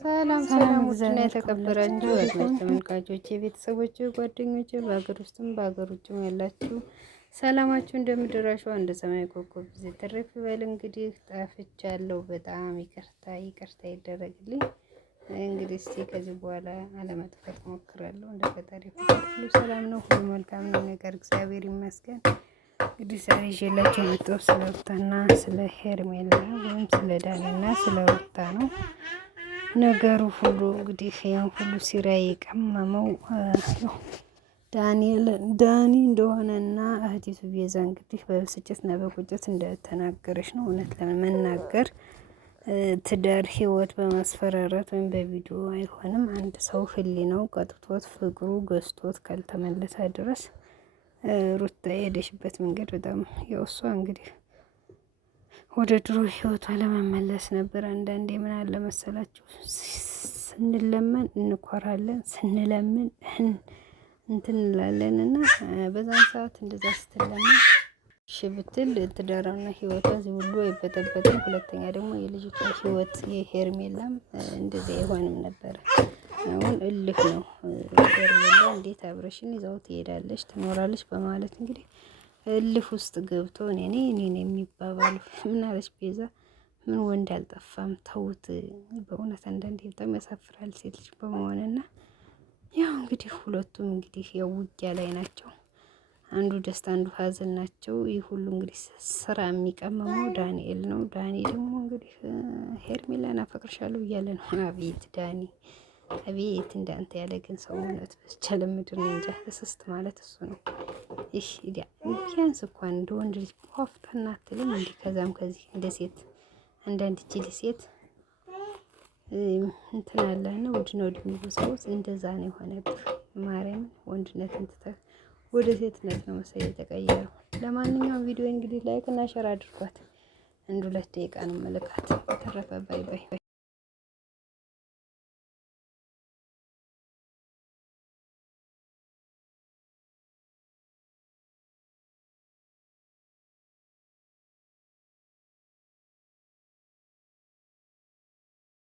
ሰላም ሰላም፣ ውድና የተከበራችሁ አድማጭ ተመልካቾች፣ የቤተሰቦች ጓደኞች፣ በሀገር ውስጥም በሀገር ውጭም ያላችሁ ሰላማችሁ እንደምድራሹ እንደ ሰማይ ኮከብ ተረፍ ይበል። እንግዲህ ጠፍቻለሁ፣ በጣም ይቅርታ ይደረግልኝ። እንግዲህ እስቲ ከዚህ በኋላ አለመጥፋት ሞክራለሁ። እንደ ፈጣሪ ሁሉ ሰላም ነው፣ ሁሉ መልካም ነው። ነገር እግዚአብሔር ይመስገን። እንግዲህ ዛሬ ይዤላችሁ የመጣሁት ስለ ሩታና ስለ ሄርሜላ ወይም ስለ ዳኒና ስለ ሩታ ነው። ነገሩ ሁሉ እንግዲህ ይሄን ሁሉ ሲራ የቀመመው ዳኒ እንደሆነና እህቲቱ ቤዛ እንግዲህ በብስጭትና በቁጭት እንደተናገረች ነው። እውነት ለመናገር ትዳር ህይወት በማስፈራራት ወይም በቪዲዮ አይሆንም። አንድ ሰው ህሊናው ቀጥቶት ፍቅሩ ገዝቶት ካልተመለሰ ድረስ ሩታ የሄደሽበት መንገድ በጣም የውሷ እንግዲህ ወደ ድሮ ህይወቷ ለመመለስ ነበር። አንዳንዴ ምን አለ መሰላችሁ፣ ስንለመን እንኮራለን፣ ስንለምን እንትን እንላለን እና በዛን ሰዓት እንደዛ ስትለምን ሽብትል ትዳራና ህይወቷ እዚህ ሁሉ አይበጠበጥም። ሁለተኛ ደግሞ የልጅቷ ህይወት የሄርሜላም እንደዚህ አይሆንም ነበር። አሁን እልህ ነው። ሄርሜላ እንዴት አብረሽን ይዛው ትሄዳለች ትኖራለች በማለት እንግዲህ እልህ ውስጥ ገብቶ እኔ የሚባባሉ ምን አለች ቤዛ፣ ምን ወንድ አልጠፋም ተውት። በእውነት አንዳንዴ በጣም ያሳፍራል ሴት ልጅ በመሆንና ያው እንግዲህ ሁለቱም እንግዲህ ያው ውጊያ ላይ ናቸው። አንዱ ደስታ አንዱ ሀዘን ናቸው። ይህ ሁሉ እንግዲህ ስራ የሚቀመመው ዳንኤል ነው። ዳኒ ደግሞ እንግዲህ ሄርሜላን አፈቅርሻለሁ እያለ ነው። አቤት ዳኒ አቤት እንዳንተ ያለ ግን ሰው እውነት በቻለ ምድር ነው እንጃ። ተስስት ማለት እሱ ነው። ይህ ቢያንስ እንኳን እንደ ወንድ ልጅ ቆፍጠና አትልም እንዲህ ከዛም ከዚህ እንደ ሴት አንዳንድ ጅል ሴት እንትን አለና ወድነው ድሚሉ ሰው እንደዛ ነው የሆነብህ። ማርያምን ወንድነትን ትተህ ወደ ሴትነት ነው መሰለኝ የተቀየረው። ለማንኛውም ቪዲዮ እንግዲህ ላይክ እና ሼር አድርጓት። አንድ 2 ደቂቃ ነው መልካት። ተረፈ ባይ ባይ።